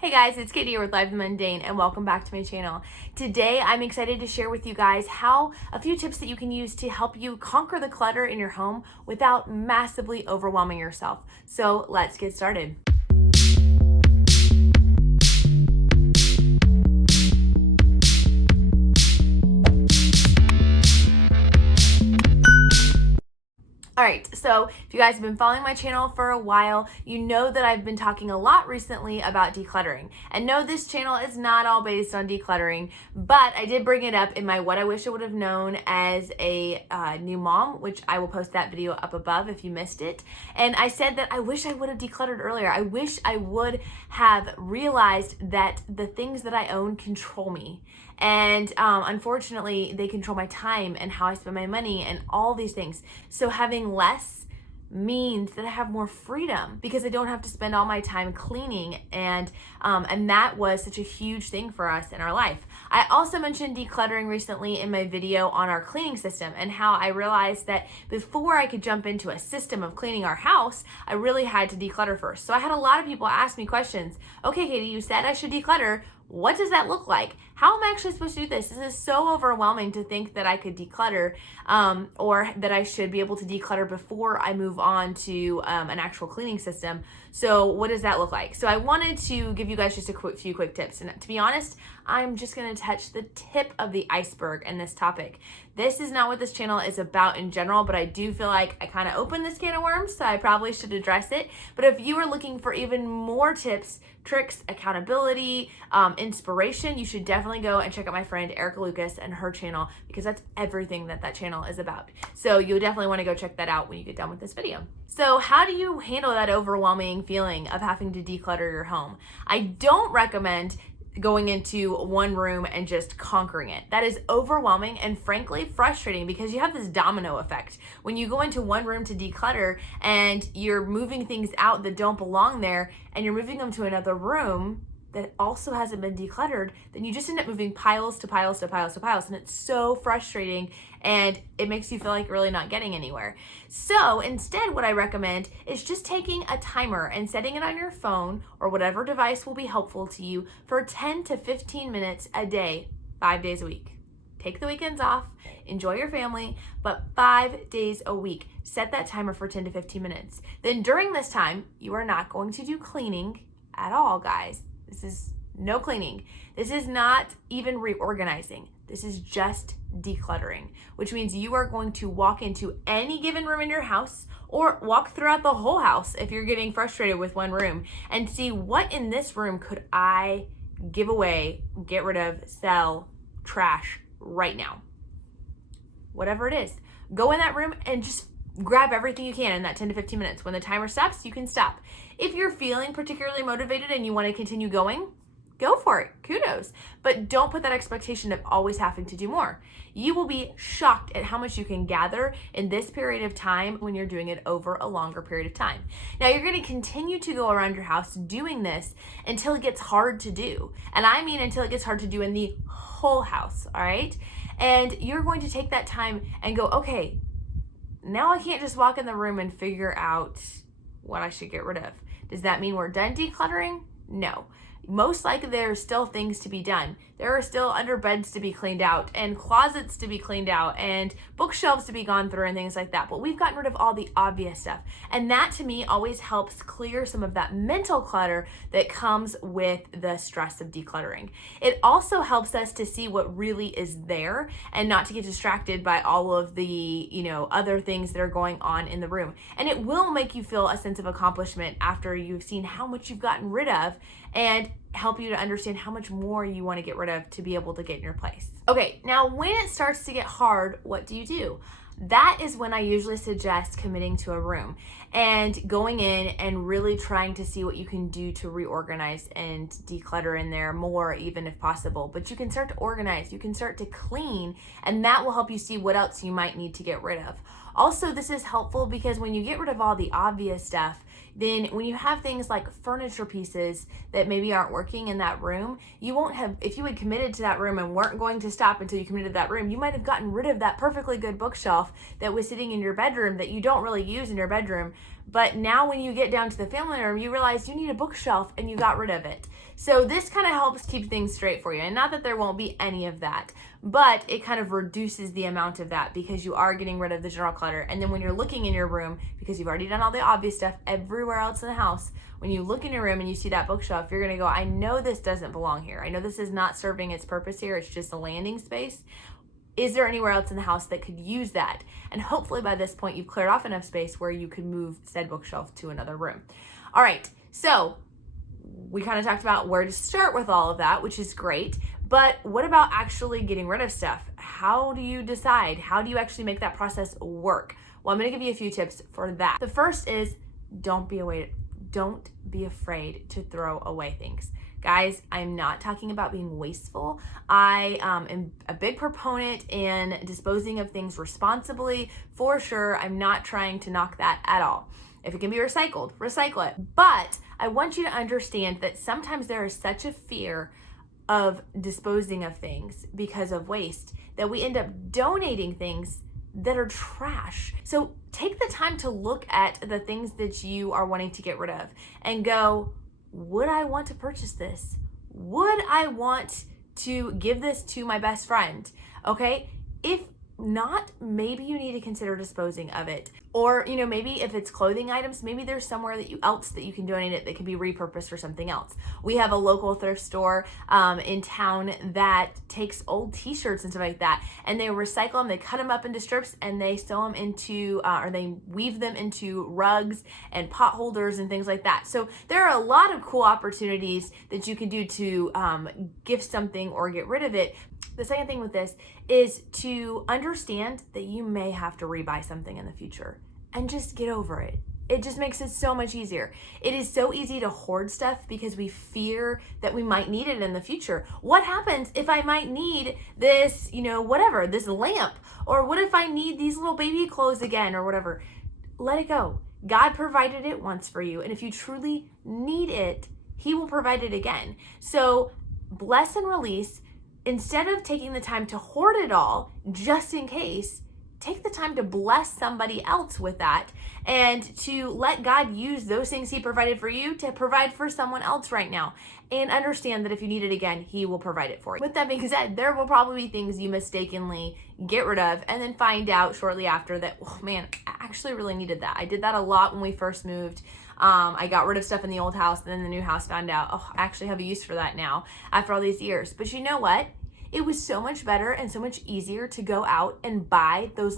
Hey guys, it's Katie here with Live the Mundane and welcome back to my channel. Today I'm excited to share with you guys a few tips that you can use to help you conquer the clutter in your home without massively overwhelming yourself. So let's get started. All right, so if you guys have been following my channel for a while, you know that I've been talking a lot recently about decluttering. And no, this channel is not all based on decluttering, but I did bring it up in my What I Wish I Would Have Known as a New Mom, which I will post that video up above if you missed it. And I said that I wish I would have decluttered earlier. I wish I would have realized that the things that I own control me. And unfortunately, they control my time and how I spend my money and all these things. So having less means that I have more freedom because I don't have to spend all my time cleaning, and that was such a huge thing for us in our life. I also mentioned decluttering recently in my video on our cleaning system and how I realized that before I could jump into a system of cleaning our house, I really had to declutter first. So I had a lot of people ask me questions. Okay, Katie, you said I should declutter. What does that look like? How am I actually supposed to do this? This is so overwhelming to think that I could declutter or that I should be able to declutter before I move on to an actual cleaning system. So what does that look like? So I wanted to give you guys just a few quick tips. And to be honest, I'm just gonna touch the tip of the iceberg in this topic. This is not what this channel is about in general, but I do feel like I kind of opened this can of worms, so I probably should address it. But if you are looking for even more tips, tricks, accountability, inspiration, you should definitely go and check out my friend Erica Lucas and her channel, because that's everything that channel is about. So you'll definitely want to go check that out when you get done with this video. So how do you handle that overwhelming feeling of having to declutter your home? I don't recommend going into one room and just conquering it. That is overwhelming and frankly frustrating because you have this domino effect. When you go into one room to declutter and you're moving things out that don't belong there and you're moving them to another room that also hasn't been decluttered, then you just end up moving piles to piles to piles to piles, and it's so frustrating and it makes you feel like you're really not getting anywhere. So instead, what I recommend is just taking a timer and setting it on your phone or whatever device will be helpful to you for 10 to 15 minutes a day, 5 days a week. Take the weekends off, enjoy your family, but 5 days a week. Set that timer for 10 to 15 minutes. Then during this time, you are not going to do cleaning at all, guys. This is no cleaning. This is not even reorganizing. This is just decluttering, which means you are going to walk into any given room in your house or walk throughout the whole house if you're getting frustrated with one room and see what in this room could I give away, get rid of, sell, trash right now. Whatever it is, go in that room and just grab everything you can in that 10 to 15 minutes. When the timer stops, you can stop. If you're feeling particularly motivated and you want to continue going, go for it. Kudos. But don't put that expectation of always having to do more. You will be shocked at how much you can gather in this period of time when you're doing it over a longer period of time. Now, you're going to continue to go around your house doing this until it gets hard to do. And I mean until it gets hard to do in the whole house, all right? And you're going to take that time and go, okay, now I can't just walk in the room and figure out what I should get rid of. Does that mean we're done decluttering? No. Most likely there are still things to be done. There are still under beds to be cleaned out and closets to be cleaned out and bookshelves to be gone through and things like that. But we've gotten rid of all the obvious stuff. And that to me always helps clear some of that mental clutter that comes with the stress of decluttering. It also helps us to see what really is there and not to get distracted by all of the, other things that are going on in the room. And it will make you feel a sense of accomplishment after you've seen how much you've gotten rid of and help you to understand how much more you want to get rid of to be able to get in your place. Okay, now when it starts to get hard, what do you do? That is when I usually suggest committing to a room and going in and really trying to see what you can do to reorganize and declutter in there more, even if possible. But you can start to organize, you can start to clean, and that will help you see what else you might need to get rid of. Also, this is helpful because when you get rid of all the obvious stuff, then when you have things like furniture pieces that maybe aren't working in that room, you won't have, if you had committed to that room and weren't going to stop until you committed to that room, you might have gotten rid of that perfectly good bookshelf that was sitting in your bedroom that you don't really use in your bedroom, But now when you get down to the family room, you realize you need a bookshelf and you got rid of it. So this kind of helps keep things straight for you. And not that there won't be any of that, but it kind of reduces the amount of that because you are getting rid of the general clutter. And then when you're looking in your room, because you've already done all the obvious stuff everywhere else in the house, when you look in your room and you see that bookshelf, you're going to go, I know this doesn't belong here. I know this is not serving its purpose here. It's just a landing space. Is there anywhere else in the house that could use that? And hopefully by this point, you've cleared off enough space where you could move said bookshelf to another room. All right, so we kind of talked about where to start with all of that, which is great. But what about actually getting rid of stuff? How do you decide? How do you actually make that process work? Well, I'm going to give you a few tips for that. The first is don't be afraid to throw away things. Guys, I'm not talking about being wasteful. I am a big proponent in disposing of things responsibly, for sure. I'm not trying to knock that at all. If it can be recycled, recycle it. But I want you to understand that sometimes there is such a fear of disposing of things because of waste that we end up donating things that are trash. So take the time to look at the things that you are wanting to get rid of and go, would I want to purchase this? Would I want to give this to my best friend? Okay, if not, maybe you need to consider disposing of it. Or, maybe if it's clothing items, maybe there's somewhere else that you can donate it that can be repurposed for something else. We have a local thrift store in town that takes old t-shirts and stuff like that, and they recycle them, they cut them up into strips, and they sew them into, or they weave them into rugs and pot holders and things like that. So there are a lot of cool opportunities that you can do to give something or get rid of it. The second thing with this is to understand that you may have to rebuy something in the future and just get over it. It just makes it so much easier. It is so easy to hoard stuff because we fear that we might need it in the future. What happens if I might need this, this lamp? Or what if I need these little baby clothes again or whatever? Let it go. God provided it once for you. And if you truly need it, He will provide it again. So bless and release. Instead of taking the time to hoard it all just in case, take the time to bless somebody else with that and to let God use those things He provided for you to provide for someone else right now. And understand that if you need it again, He will provide it for you. With that being said, there will probably be things you mistakenly get rid of and then find out shortly after that, oh man, I actually really needed that. I did that a lot when we first moved. I got rid of stuff in the old house, and then the new house found out, oh, I actually have a use for that now after all these years. But you know what? It was so much better and so much easier to go out and buy those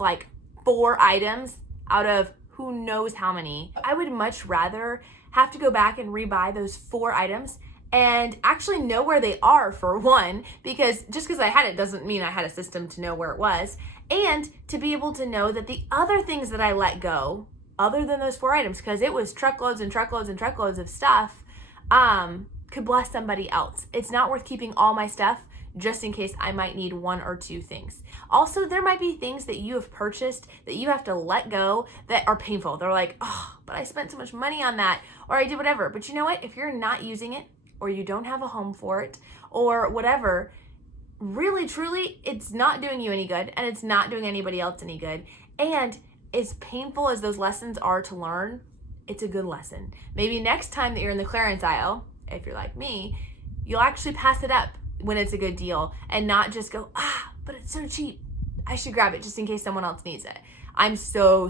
4 items out of who knows how many. I would much rather have to go back and rebuy those 4 items and actually know where they are, for one, because just because I had it doesn't mean I had a system to know where it was, and to be able to know that the other things that I let go, other than those 4 items, because it was truckloads and truckloads and truckloads of stuff, could bless somebody else. It's not worth keeping all my stuff just in case I might need 1 or 2 things. Also, there might be things that you have purchased that you have to let go that are painful. They're like, oh, but I spent so much money on that, or I did whatever. But you know what? If you're not using it, or you don't have a home for it, or whatever, really, truly, it's not doing you any good, and it's not doing anybody else any good. And as painful as those lessons are to learn, it's a good lesson. Maybe next time that you're in the clearance aisle, if you're like me, you'll actually pass it up when it's a good deal and not just go, but it's so cheap, I should grab it just in case someone else needs it. I'm so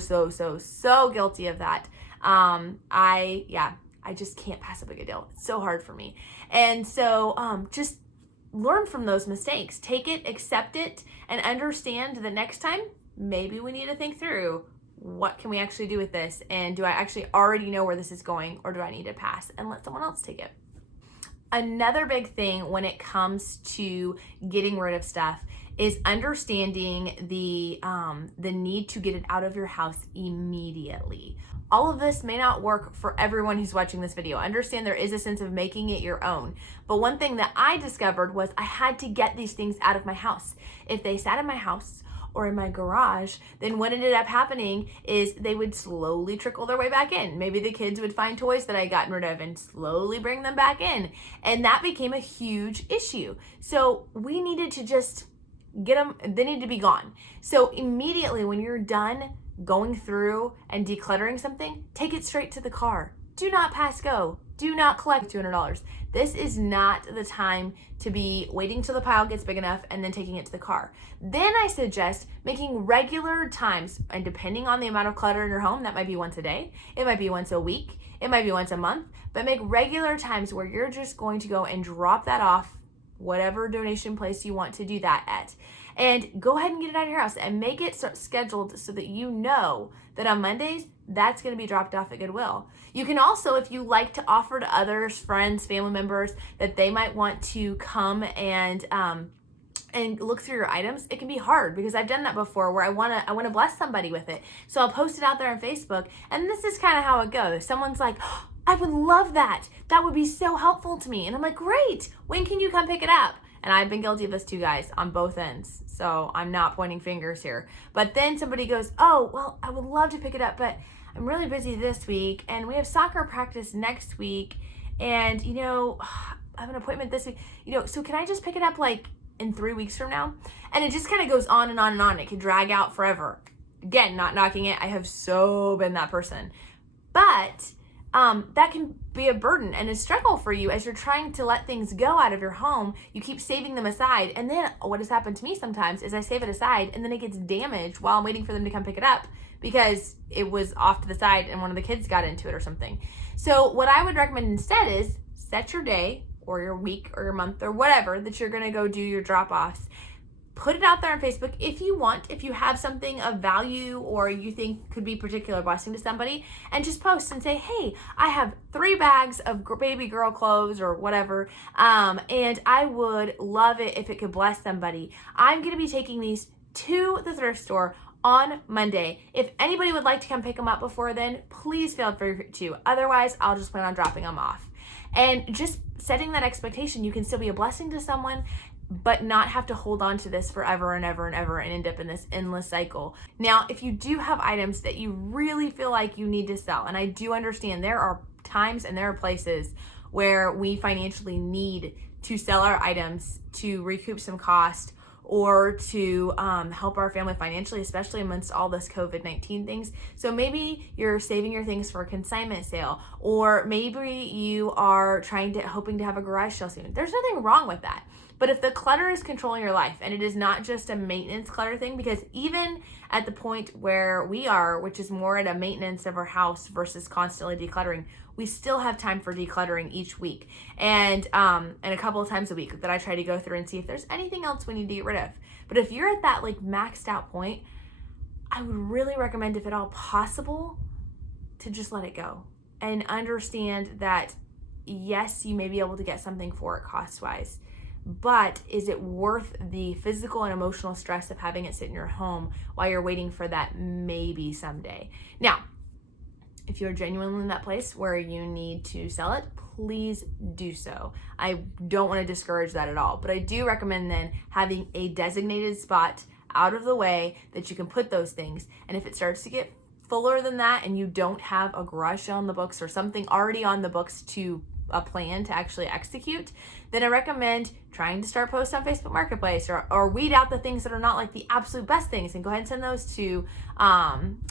guilty of that. I just can't pass up a good deal. It's so hard for me. And so just learn from those mistakes. Take it, accept it, and understand that next time, maybe we need to think through, what can we actually do with this? And do I actually already know where this is going, or do I need to pass and let someone else take it? Another big thing when it comes to getting rid of stuff is understanding the need to get it out of your house immediately. All of this may not work for everyone who's watching this video. Understand there is a sense of making it your own. But one thing that I discovered was I had to get these things out of my house. If they sat in my house or in my garage, then what ended up happening is they would slowly trickle their way back in. Maybe the kids would find toys that I had gotten rid of and slowly bring them back in. And that became a huge issue. So we needed to just get them, they need to be gone. So immediately when you're done going through and decluttering something, take it straight to the car. Do not pass go. Do not collect $200. This is not the time to be waiting till the pile gets big enough and then taking it to the car. Then I suggest making regular times, and depending on the amount of clutter in your home, that might be once a day, it might be once a week, it might be once a month, but make regular times where you're just going to go and drop that off, whatever donation place you want to do that at. And go ahead and get it out of your house and make it scheduled so that you know that on Mondays, that's going to be dropped off at Goodwill. You can also, if you like to offer to others, friends, family members, that they might want to come and look through your items, it can be hard because I've done that before where I want to bless somebody with it. So I'll post it out there on Facebook, and this is kind of how it goes. Someone's like, oh, I would love that. That would be so helpful to me. And I'm like, great. When can you come pick it up? And I've been guilty of this too, guys, on both ends. So I'm not pointing fingers here. But then somebody goes, oh, well, I would love to pick it up, but I'm really busy this week, and we have soccer practice next week, and, I have an appointment this week, so can I just pick it up like in 3 weeks from now? And it just kind of goes on and on and on. It can drag out forever. Again, not knocking it. I have so been that person. But that can be a burden and a struggle for you as you're trying to let things go out of your home. You keep saving them aside. And then what has happened to me sometimes is I save it aside and then it gets damaged while I'm waiting for them to come pick it up because it was off to the side and one of the kids got into it or something. So what I would recommend instead is set your day or your week or your month or whatever that you're going to go do your drop-offs. Put it out there on Facebook if you want, if you have something of value or you think could be particular blessing to somebody, and just post and say, hey, I have 3 bags of baby girl clothes or whatever, and I would love it if it could bless somebody. I'm going to be taking these to the thrift store on Monday. If anybody would like to come pick them up before then, please feel free to. Otherwise, I'll just plan on dropping them off. And just setting that expectation, you can still be a blessing to someone, but not have to hold on to this forever and ever and ever and end up in this endless cycle. Now, if you do have items that you really feel like you need to sell, and I do understand there are times and there are places where we financially need to sell our items to recoup some cost or to help our family financially, especially amongst all this COVID-19 things. So maybe you're saving your things for a consignment sale, or maybe you are hoping to have a garage sale soon. There's nothing wrong with that. But if the clutter is controlling your life and it is not just a maintenance clutter thing, because even at the point where we are, which is more at a maintenance of our house versus constantly decluttering, we still have time for decluttering each week and a couple of times a week that I try to go through and see if there's anything else we need to get rid of. But if you're at that like maxed out point, I would really recommend, if at all possible, to just let it go and understand that yes, you may be able to get something for it cost-wise, but is it worth the physical and emotional stress of having it sit in your home while you're waiting for that maybe someday? Now, if you're genuinely in that place where you need to sell it, please do so. I don't want to discourage that at all, but I do recommend then having a designated spot out of the way that you can put those things. And if it starts to get fuller than that and you don't have a garage sale on the books or something already on the books to a plan to actually execute, then I recommend trying to start posts on Facebook Marketplace or weed out the things that are not like the absolute best things and go ahead and send those to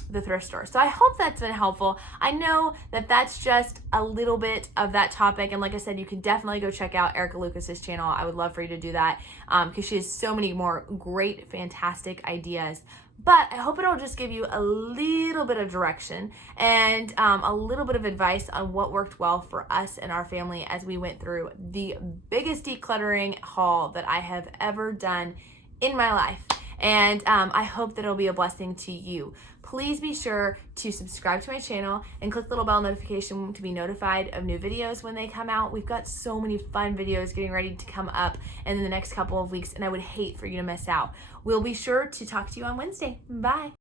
the thrift store. So I hope that's been helpful. I know that that's just a little bit of that topic. And like I said, you can definitely go check out Erica Lucas's channel. I would love for you to do that because she has so many more great, fantastic ideas. But I hope it'll just give you a little bit of direction and a little bit of advice on what worked well for us and our family as we went through the biggest decluttering haul that I have ever done in my life. And I hope that it'll be a blessing to you. Please be sure to subscribe to my channel and click the little bell notification to be notified of new videos when they come out. We've got so many fun videos getting ready to come up in the next couple of weeks, and I would hate for you to miss out. We'll be sure to talk to you on Wednesday. Bye.